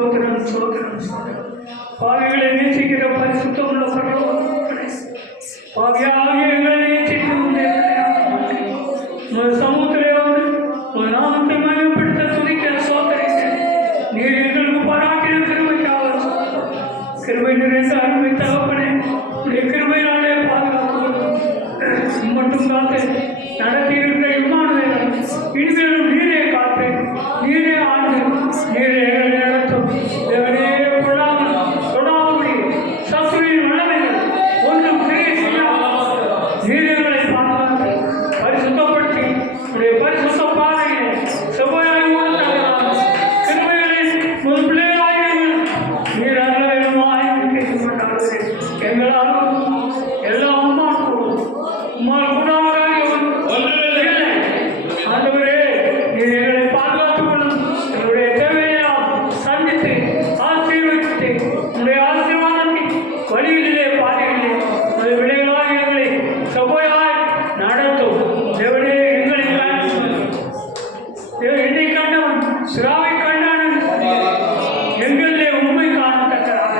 சோதனம் சோதனம் பாவிகளை நேசிக்கிற பரிசுத்தமுள்ள பரலோகமே, பாவியாகிய எங்களை நேசிக்கும் சமூகத்திலே வந்து உங்கள் நாமத்தை மகிமைப்படுத்த துதிக்க சோதரிக்க நீர் எங்களுக்கு பாராட்டின கிருபைக்காக கிருபை நிறைந்த அருமை தகப்பனே, உடைய கிருபையினாலே பாதுகாத்து மட்டும் காத்து நடத்தி இருக்கிற இம்மானுவேல் இனிமேலும் நீரே காத்து நீரே ஆண்டு நீரே நடத்தும் தேவனே கொள்ளாமல் தொடாமடி சத்துரின் வல்லமைகள் ஒன்றும் கிரியை செய்யாமல் நீரங்களை பாதுகாத்து பரிசுத்தப்படுத்தி உடைய பரிசுத்த பாதையை செவ்வாய் கிருபைகளை முதல் பிள்ளைகளாக நீர் அறவேகமாய் எங்களாலும் எல்லா அம்மாக்களும் உம்மால் ஆண்டவரே, நீர் எங்களை பாதுகாத்துக் கொள்ளும். எங்களுடைய தேவையெல்லாம் சந்தித்து ஆசீர்வதித்து உங்களுடைய ஆசீர்வாதத்தின் வழிகளிலே பாதைகளிலே அது விடைகளாக எங்களை செவ்வாய் நடத்தும். தேவனே, எங்களை என்னை கண்டவன் சிராவை கண்டான். எங்களிலே உண்மை காணத்தக்கதாக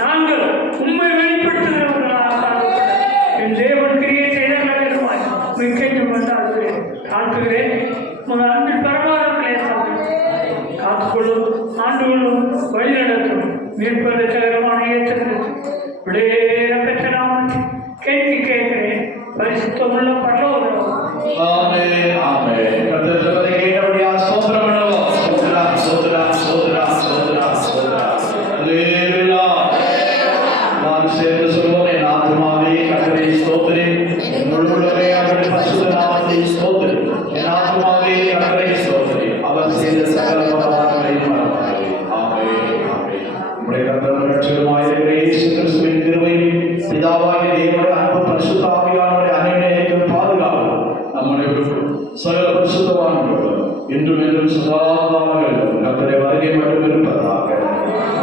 நாங்கள் உண்மை வெளிப்படுத்துகிறவர்களாக என் தேவன் கிரியை செய்தவர்களாய் மிக்கென்று வந்தார்கள் காத்துகிறேன். உங்கள் அன்பின் பரமாரங்களே காத்துக்கொள்ளும், ஆண்டுகளும் வழி நடத்தும். மீட்பது சகரமான ஏற்றது விடையேற பெற்ற நாம் கேள்வி கேட்கிறேன். பரிசுத்தமுள்ள பரலோகம். சகல பரிசுத்தவான்கள் இன்றும் என்றும் சதாகாலங்கள் கர்த்தருடைய வருகை மட்டும் இருப்பதாக.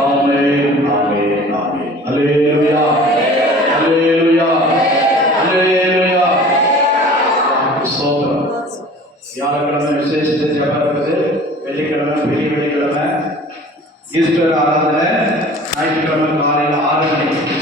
ஆமென், ஆமென், ஆமென். அல்லேலூயா, அல்லேலூயா, அல்லேலூயா. ஸ்தோத்திரம். வியாழக்கிழமை விசேஷ ஜெபம் இருக்குது, வெள்ளிக்கிழமை பெரிய வெள்ளிக்கிழமை ஈஸ்டர் ஆராதனை, ஞாயிற்றுக்கிழமை காலையில் 6 மணிக்கு